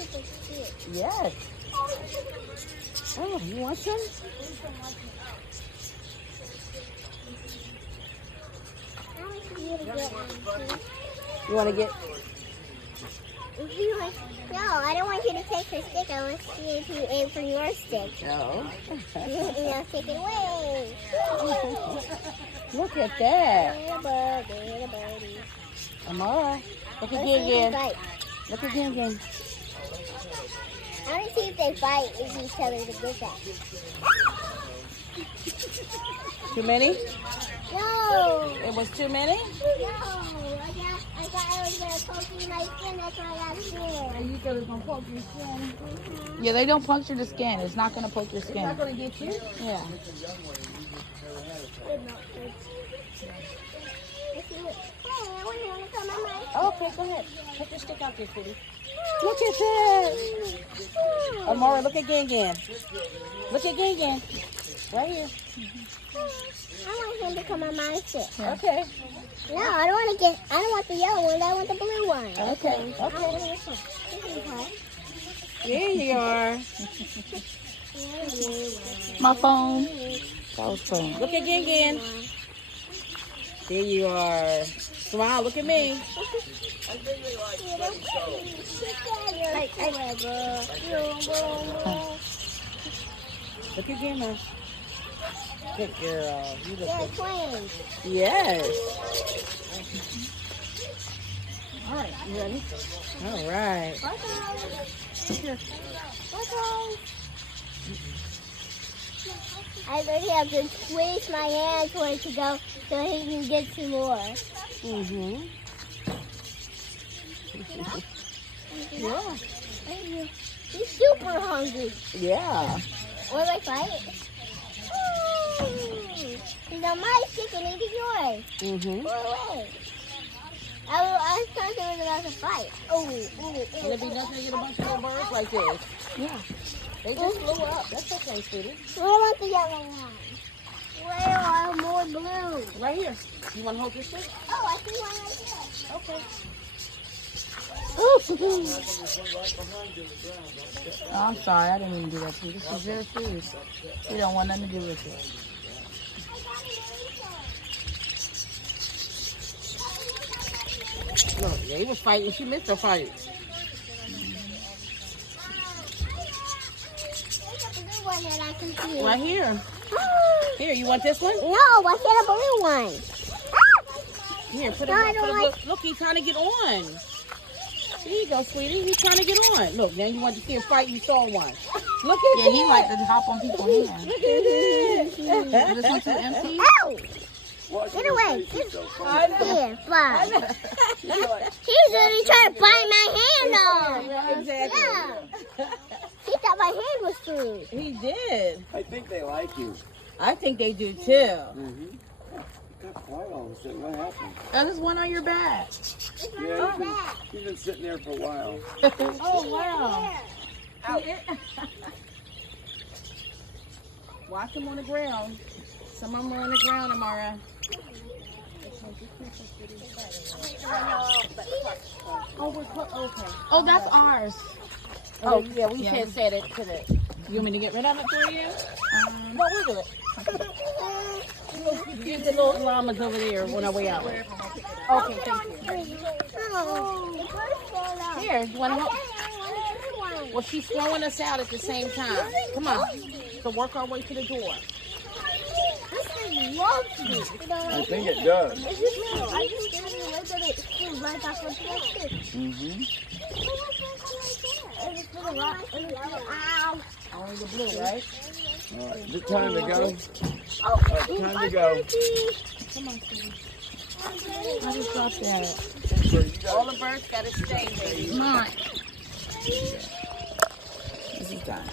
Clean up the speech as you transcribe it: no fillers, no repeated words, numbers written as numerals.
super cute. Yes. Oh, you want some? You want to get? No, I don't want you to take her stick. I want you to aim for your stick. No. Take it away. Look at that. Little bird, little birdie. Amara, look at Let's see if they Gin. bite. Look at Gin. I want to see if they bite each other to get that. Too many? No. It was too many? No. I thought I was going to poke in my skin. That's why I got scared. You thought it was going to poke your skin? Yeah, they don't puncture the skin. It's not going to poke your skin. It's not going to get you? Yeah. Hey, I want him to come on my stick. Okay, go ahead. Take your stick out there, sweetie. Look at that. Amara, look at Gin. Look at Gin. Right here. I want him to come on my stick. Okay. No, I don't want the yellow one. I want the blue one. Okay. I want this one. This is hot. There you are. My phone. Phone. Look at Gin. There you are. Smile, look at me. Look at Gin. Good girl. You look They're good. twins. Yes. All right, you ready? All right. Here. I literally have to squeeze my hand for it to go so he can get some more. Mm-hmm. Yeah. He's super hungry. Yeah. What do I fight? He's on my stick and eating yours. Mm-hmm. Go away. I thought they were about to fight. Will it be nothing to get a bunch of little birds like this? Yeah. They just blew up. That's okay, sweetie. I want the yellow one. Where are more blue? Right here. You want to hold your stick? Oh, I see one right here. Okay. Oh, I'm sorry. I didn't even do that to you. This is your food. We don't want nothing to do with it. Look, they was fighting. She missed her fight. One that I can see. Right here. Here, you want this one? No, I said a blue one. Here, put No, I don't it. like- Look, he's trying to get on. There you go, sweetie. He's trying to get on. Look, now you want to see a fight. You saw one. Look at Yeah, he like to hop on people's hands. Look at it. Is this one too empty? Ow! Get away. Here, fly. He's really trying to bite my hand off. Exactly. Yeah. He thought my hand was food. He did. I think they like you. I think they do too. Mm-hmm. Got quiet all of a sudden. What happened? Oh, there's one on your back. Yeah, he's been sitting there for a while. Oh, wow. Watch them on the ground. Some of them are on the ground, Amara. Oh, okay. Oh, that's ours. Oh, yeah, we can't say that to the... You want me to get rid of it for you? No, we'll do it. Get the little llamas over there on our way out. Okay, thank you. Here, you want to help? Well, she's throwing us out at the same time. Come on. So work our way to the door. This thing loves me. I think it does. I just gave you a little bit of food right back on the Mm-hmm. Ow. Only the blue, right? All right. Is it time to go? Oh, Time to go. Come on, sweetie. I just dropped that. So you got All the birds got to stay, baby. Come on. This is done.